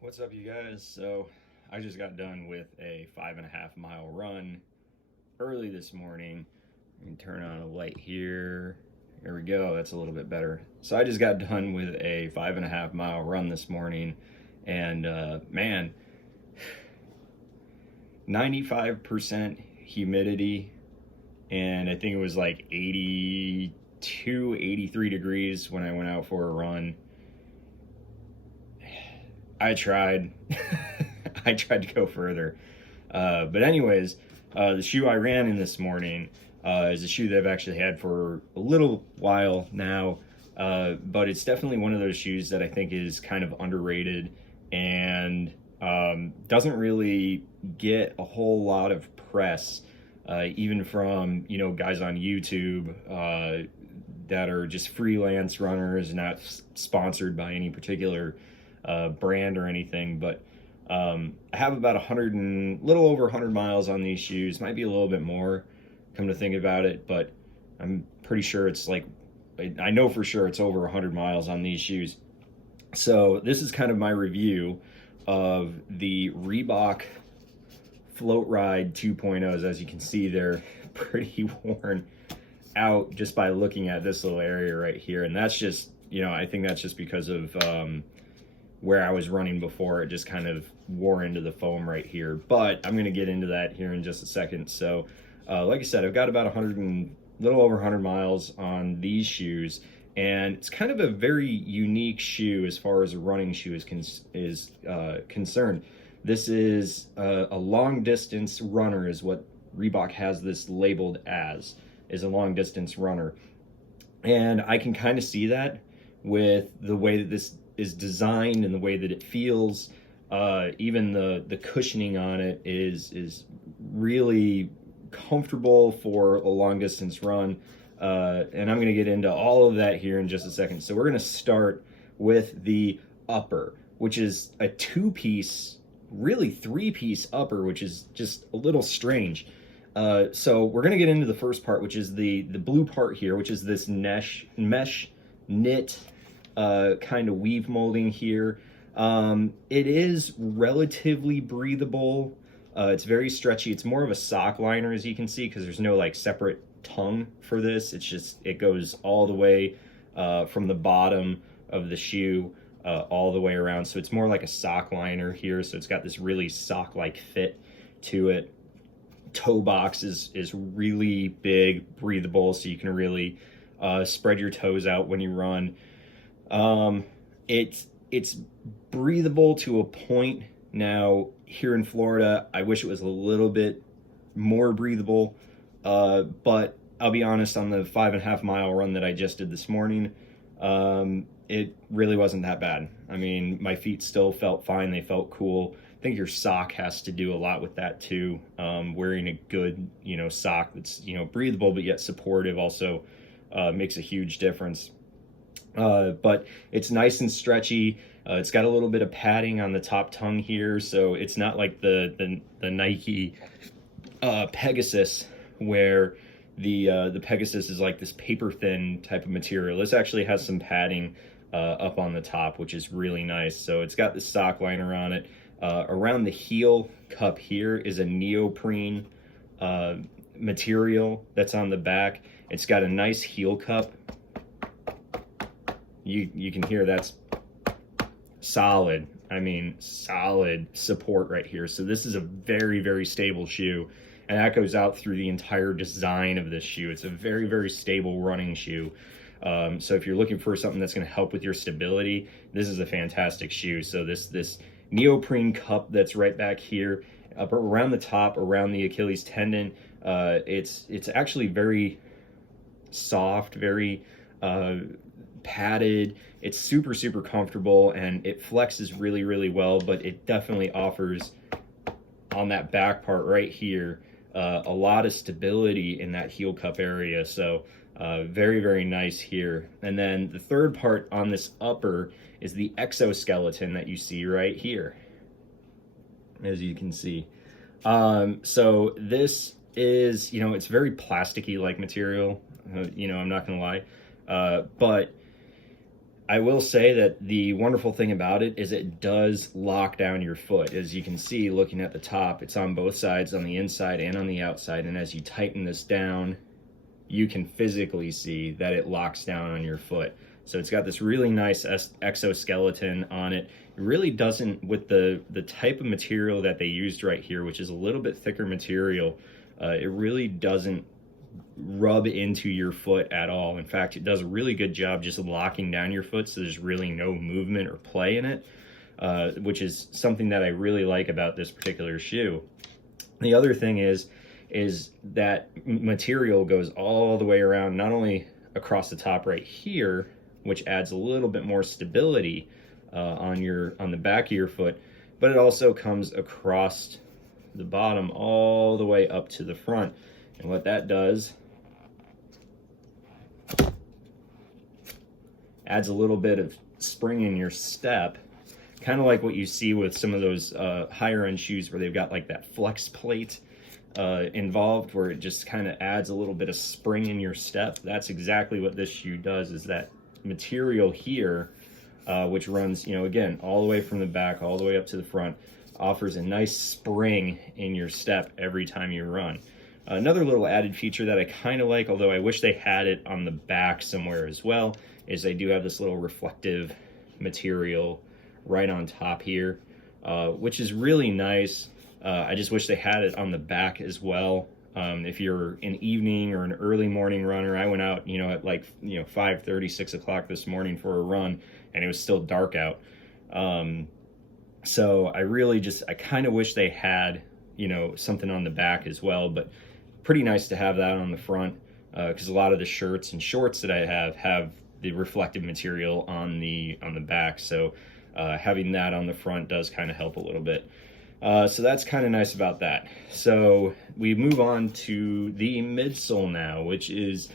What's up, you guys? So I just got done with a 5.5 mile run early this morning. You can turn on a light here. There we go. That's a little bit better. So I just got done with a 5.5 mile run this morning, and man, 95% humidity, and I think it was like 82, 83 degrees when I went out for a run. I tried. I tried to go further. But anyways, the shoe I ran in this morning is a shoe that I've actually had for a little while now. But it's definitely one of those shoes that I think is kind of underrated and doesn't really get a whole lot of press, even from, guys on YouTube that are just freelance runners, not sponsored by any particular brand or anything. But I have about 100 and little over 100 miles on these shoes. Might be a little bit more, come to think about it, but I'm pretty sure it's like, I know for sure it's over 100 miles on these shoes. So this is kind of my review of the Reebok FloatRide 2.0s. As you can see, they're pretty worn out just by looking at this little area right here. And that's just, I think that's just because of where I was running before. It just kind of wore into the foam right here, but I'm going to get into that here in just a second. So like I said, I've got about 100 and little over 100 miles on these shoes, and it's kind of a very unique shoe as far as a running shoe is concerned. This is a long distance runner, is what Reebok has this labeled as, is a long distance runner. And I can kind of see that with the way that this is designed and the way that it feels. Even the cushioning on it is really comfortable for a long distance run. And I'm going to get into all of that here in just a second. So we're going to start with the upper, which is a two-piece, really three-piece upper, which is just a little strange. So we're going to get into the first part, which is the blue part here, which is this mesh knit kind of weave molding here. It is relatively breathable. It's very stretchy. It's more of a sock liner, as you can see, because there's no like separate tongue for this. It's just, it goes all the way from the bottom of the shoe all the way around. So it's more like a sock liner here. So it's got this really sock-like fit to it. Toe box is really big, breathable, so you can really spread your toes out when you run. It's breathable to a point. Now here in Florida, I wish it was a little bit more breathable, but I'll be honest, on the 5.5 mile run that I just did this morning, it really wasn't that bad. I mean, my feet still felt fine. They felt cool. I think your sock has to do a lot with that too. Wearing a good, sock that's, breathable but yet supportive also makes a huge difference. But it's nice and stretchy. It's got a little bit of padding on the top tongue here, so it's not like the Nike Pegasus, where the Pegasus is like this paper thin type of material. This actually has some padding up on the top, which is really nice. So it's got the sock liner on it. Around the heel cup here is a neoprene material that's on the back. It's got a nice heel cup. You can hear that's solid. I mean, solid support right here. So this is a very, very stable shoe, and that goes out through the entire design of this shoe. It's a very, very stable running shoe. So if you're looking for something that's going to help with your stability, this is a fantastic shoe. So this neoprene cup that's right back here, up around the top, around the Achilles tendon, it's actually very soft, very padded. It's super, super comfortable, and it flexes really, really well, but it definitely offers on that back part right here a lot of stability in that heel cup area. So very, very nice here. And then the third part on this upper is the exoskeleton that you see right here, as you can see. So this is, it's very plasticky like material, I'm not gonna lie, but I will say that the wonderful thing about it is it does lock down your foot. As you can see, looking at the top, it's on both sides, on the inside and on the outside. And as you tighten this down, you can physically see that it locks down on your foot. So it's got this really nice exoskeleton on it. It really doesn't, with the type of material that they used right here, which is a little bit thicker material, it really doesn't rub into your foot at all. In fact, it does a really good job just locking down your foot, so there's really no movement or play in it, which is something that I really like about this particular shoe. The other thing is that material goes all the way around, not only across the top right here, which adds a little bit more stability on the back of your foot, but it also comes across the bottom all the way up to the front. And what that does, adds a little bit of spring in your step, kind of like what you see with some of those higher end shoes where they've got like that flex plate involved, where it just kind of adds a little bit of spring in your step. That's exactly what this shoe does, is that material here, which runs, you know, again, all the way from the back all the way up to the front, offers a nice spring in your step every time you run. Another little added feature that I kind of like, although I wish they had it on the back somewhere as well, is they do have this little reflective material right on top here, which is really nice. I just wish they had it on the back as well. If you're an evening or an early morning runner, I went out, you know, at like, you know, 5:30, 6 o'clock this morning for a run, and it was still dark out. So I kind of wish they had, you know, something on the back as well, but pretty nice to have that on the front, because a lot of the shirts and shorts that I have the reflective material on the back. So having that on the front does kind of help a little bit. So that's kind of nice about that. So we move on to the midsole now, which is,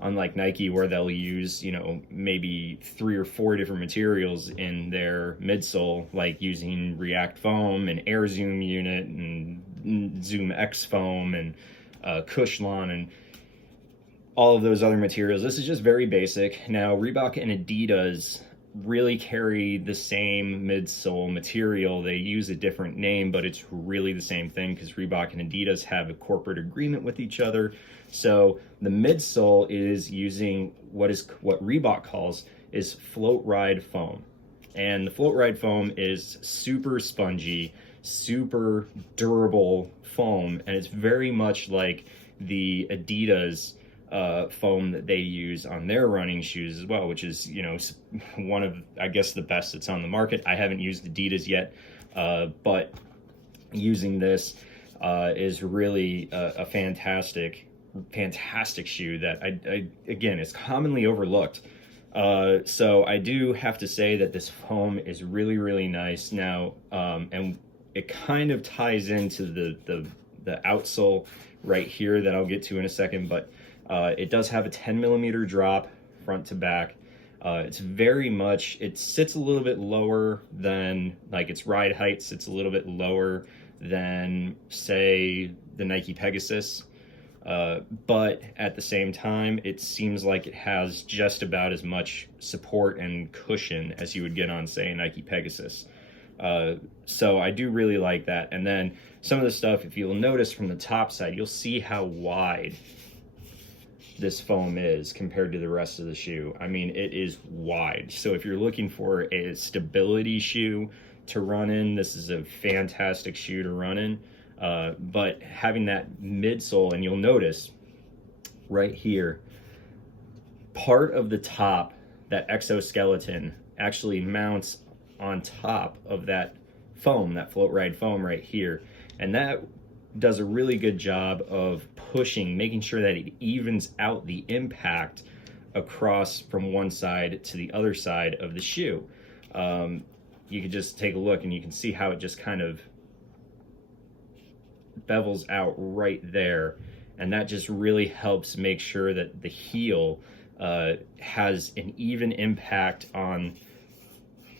unlike Nike, where they'll use, you know, maybe 3 or 4 different materials in their midsole, like using React foam and Air Zoom unit and Zoom X foam and Cushlon and all of those other materials. This is just very basic. Now, Reebok and Adidas really carry the same midsole material. They use a different name, but it's really the same thing, because Reebok and Adidas have a corporate agreement with each other. So the midsole is using what Reebok calls is FloatRide foam. And the FloatRide foam is super spongy, super durable foam, and it's very much like the Adidas foam that they use on their running shoes as well, which is, you know, one of, I guess, the best that's on the market. I haven't used Adidas yet, but using this is really a fantastic shoe that I again, it's commonly overlooked. So I do have to say that this foam is really, really nice now, and it kind of ties into the outsole right here that I'll get to in a second, but it does have a 10mm drop front to back. It's very much, it sits a little bit lower than, like, its ride height sits a little bit lower than, say, the Nike Pegasus. But at the same time, it seems like it has just about as much support and cushion as you would get on, say, a Nike Pegasus. So I do really like that. And then some of the stuff, if you'll notice from the top side, you'll see how wide this foam is compared to the rest of the shoe. I mean, it is wide. So if you're looking for a stability shoe to run in, this is a fantastic shoe to run in. But having that midsole, and you'll notice right here, part of the top, that exoskeleton, actually mounts on top of that foam, that FloatRide foam right here. And that does a really good job of pushing, making sure that it evens out the impact across from one side to the other side of the shoe. You can just take a look and you can see how it just kind of bevels out right there, and that just really helps make sure that the heel has an even impact on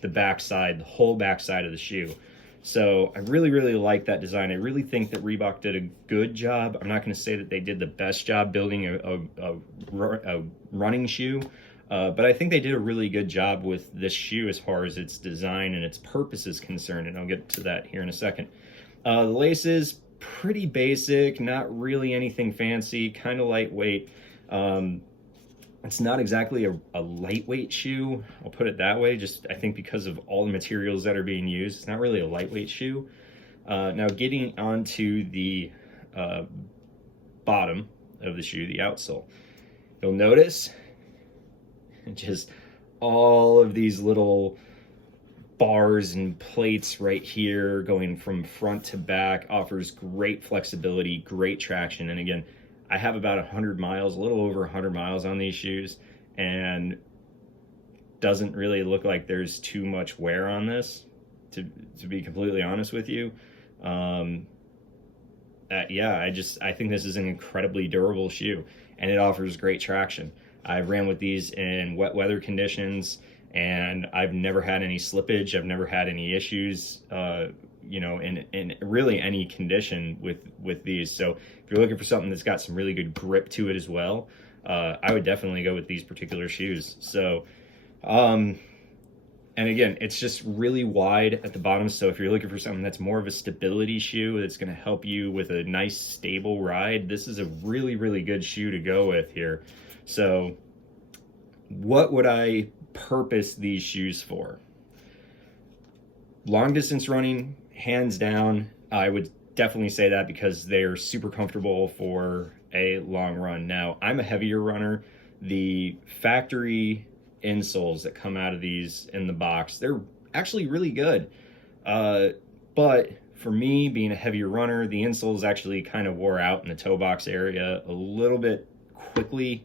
the backside, the whole backside of the shoe. So I really, really like that design. I really think that Reebok did a good job. I'm not going to say that they did the best job building a running shoe, But I think they did a really good job with this shoe as far as its design and its purpose is concerned, and I'll get to that here in a second. The laces, pretty basic, not really anything fancy, kind of lightweight. It's not exactly a lightweight shoe, I'll put it that way, just I think because of all the materials that are being used, it's not really a lightweight shoe. Now getting onto the bottom of the shoe, the outsole, you'll notice just all of these little bars and plates right here going from front to back, offers great flexibility, great traction. And again, I have about 100 miles, a little over 100 miles on these shoes, and doesn't really look like there's too much wear on this, to be completely honest with you. Yeah, I think this is an incredibly durable shoe, and it offers great traction. I've ran with these in wet weather conditions, and I've never had any slippage. I've never had any issues, you know, in really any condition with these. So if you're looking for something that's got some really good grip to it as well, I would definitely go with these particular shoes. So, and again, it's just really wide at the bottom. So if you're looking for something that's more of a stability shoe that's going to help you with a nice stable ride, this is a really, really good shoe to go with here. So what would I purpose these shoes for? Long distance running, hands down. I would definitely say that because they're super comfortable for a long run. Now, I'm a heavier runner. The factory insoles that come out of these in the box, they're actually really good. But for me, being a heavier runner, the insoles actually kind of wore out in the toe box area a little bit quickly.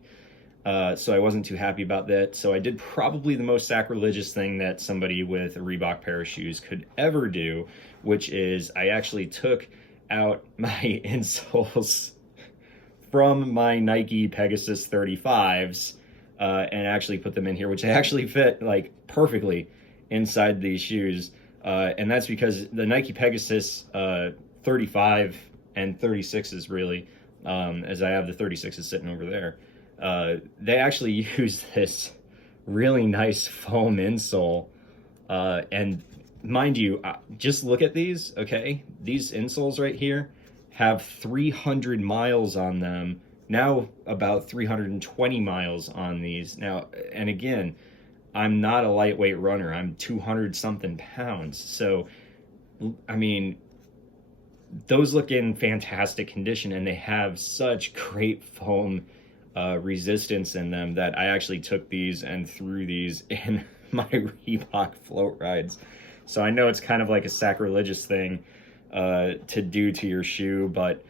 So I wasn't too happy about that. So I did probably the most sacrilegious thing that somebody with a Reebok pair of shoes could ever do, which is I actually took out my insoles from my Nike Pegasus 35s and actually put them in here, which actually fit like perfectly inside these shoes. And that's because the Nike Pegasus 35 and 36s really, as I have the 36s sitting over there, they actually use this really nice foam insole. And mind you, just look at these, okay? These insoles right here have 300 miles on them. Now about 320 miles on these. Now, and again, I'm not a lightweight runner. I'm 200 something pounds. So, I mean, those look in fantastic condition, and they have such great foam resistance in them that I actually took these and threw these in my Reebok FloatRides. So I know it's kind of like a sacrilegious thing to do to your shoe, but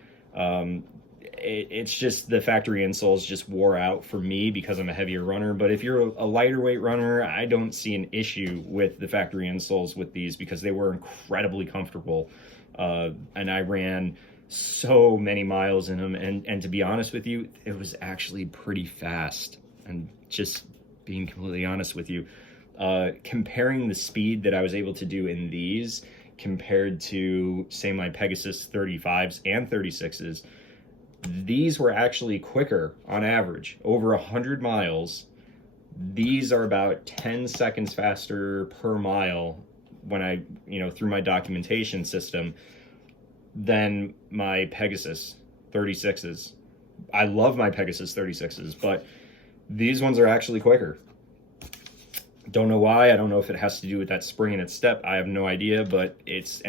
it's just the factory insoles just wore out for me because I'm a heavier runner. But if you're a lighter weight runner, I don't see an issue with the factory insoles with these because they were incredibly comfortable. And I ran so many miles in them, and to be honest with you, it was actually pretty fast. And just being completely honest with you, comparing the speed that I was able to do in these compared to, say, my Pegasus 35s and 36s, these were actually quicker on average, over 100 miles. These are about 10 seconds faster per mile when I, through my documentation system than my Pegasus 36s. I love my Pegasus 36s, but these ones are actually quicker. Don't know why. I don't know if it has to do with that spring in its step. I have no idea, but it's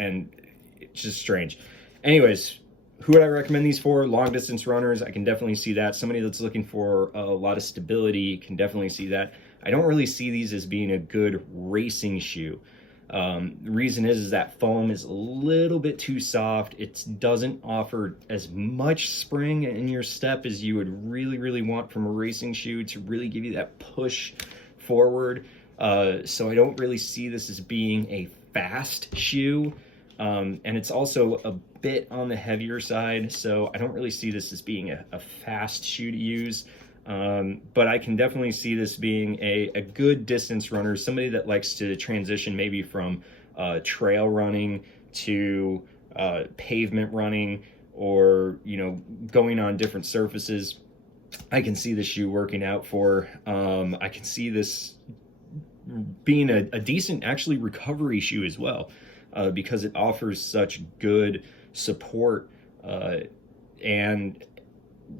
just strange. Anyways, who would I recommend these for? Long distance runners, I can definitely see that. Somebody that's looking for a lot of stability can definitely see that. I don't really see these as being a good racing shoe. The reason is that foam is a little bit too soft. It doesn't offer as much spring in your step as you would really, really want from a racing shoe to really give you that push forward. So I don't really see this as being a fast shoe. And it's also a bit on the heavier side, so I don't really see this as being a fast shoe to use. But I can definitely see this being a good distance runner, somebody that likes to transition maybe from trail running to pavement running, or going on different surfaces. I can see the shoe working out for. I can see this being a decent, actually, recovery shoe as well, because it offers such good support and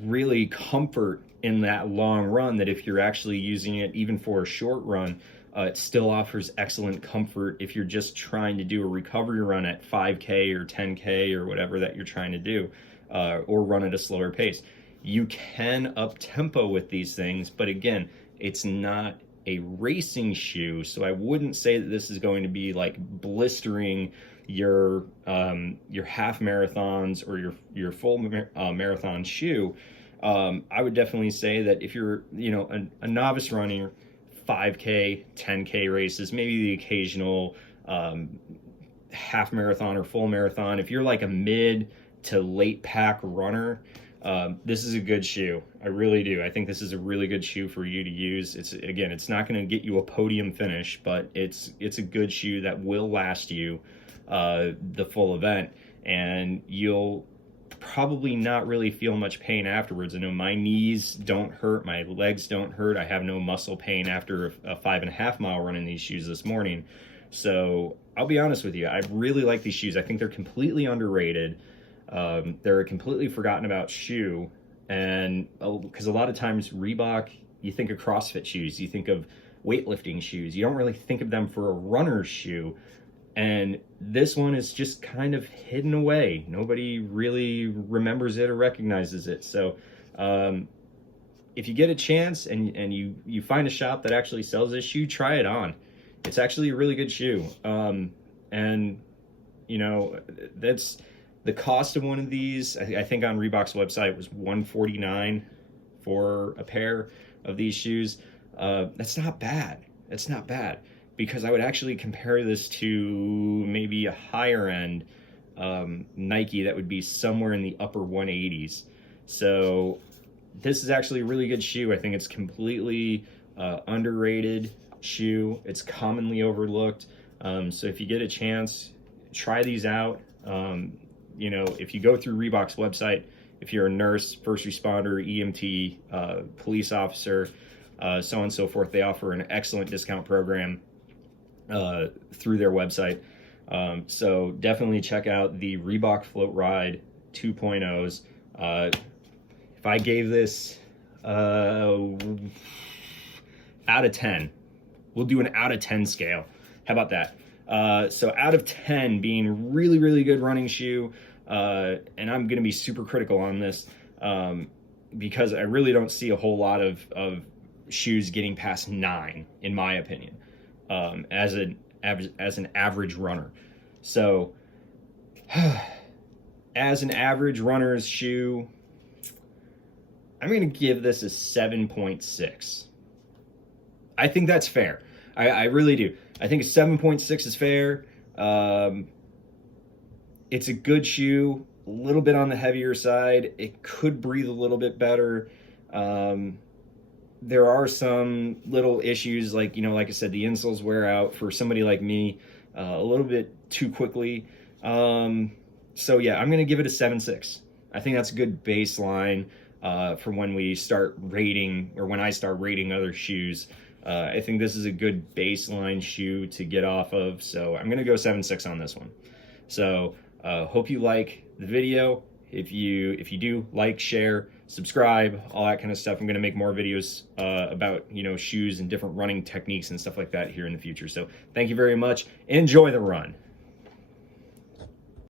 really comfort in that long run, that if you're actually using it even for a short run, it still offers excellent comfort if you're just trying to do a recovery run at 5K or 10K or whatever that you're trying to do, or run at a slower pace. You can up tempo with these things, but again, it's not a racing shoe, so I wouldn't say that this is going to be like blistering your half marathons or your full marathon shoe. I would definitely say that if you're, you know, a novice runner, 5K, 10K races, maybe the occasional half marathon or full marathon, if you're like a mid to late pack runner, this is a good shoe. I really do. I think this is a really good shoe for you to use. It's not going to get you a podium finish, but it's a good shoe that will last you the full event, and you'll probably not really feel much pain afterwards. I know my knees don't hurt, my legs don't hurt. I have no muscle pain after a 5.5 mile run in these shoes this morning. So I'll be honest with you, I really like these shoes. I think they're completely underrated. They're a completely forgotten about shoe, and because a lot of times Reebok, you think of CrossFit shoes, you think of weightlifting shoes, you don't really think of them for a runner's shoe. And this one is just kind of hidden away. Nobody really remembers it or recognizes it. So if you get a chance and you find a shop that actually sells this shoe, try it on. It's actually a really good shoe. And you know, that's the cost of one of these. I think on Reebok's website was $149 for a pair of these shoes. That's not bad. It's not bad, because I would actually compare this to maybe a higher end Nike that would be somewhere in the upper 180s. So this is actually a really good shoe. I think it's completely underrated shoe. It's commonly overlooked. So if you get a chance, try these out. You know, if you go through Reebok's website, if you're a nurse, first responder, EMT, police officer, so on and so forth, they offer an excellent discount program through their website. So definitely check out the Reebok FloatRide 2.0s. If I gave this out of 10, we'll do an out of 10 scale. How about that? So out of 10 being really, really good running shoe, and I'm going to be super critical on this because I really don't see a whole lot of shoes getting past 9, in my opinion, as an average runner. So as an average runner's shoe, I'm going to give this a 7.6. I think that's fair. I really do. I think a 7.6 is fair. It's a good shoe, a little bit on the heavier side. It could breathe a little bit better. There are some little issues, like, you know, like I said, the insoles wear out for somebody like me a little bit too quickly. So yeah, I'm going to give it a 7.6. I think that's a good baseline for when we start rating, or when I start rating other shoes. I think this is a good baseline shoe to get off of, so I'm gonna go 7.6 on this one. So hope you like the video. If you do, like, share, subscribe, all that kind of stuff. I'm gonna make more videos about, you know, shoes and different running techniques and stuff like that here in the future. So thank you very much. Enjoy the run.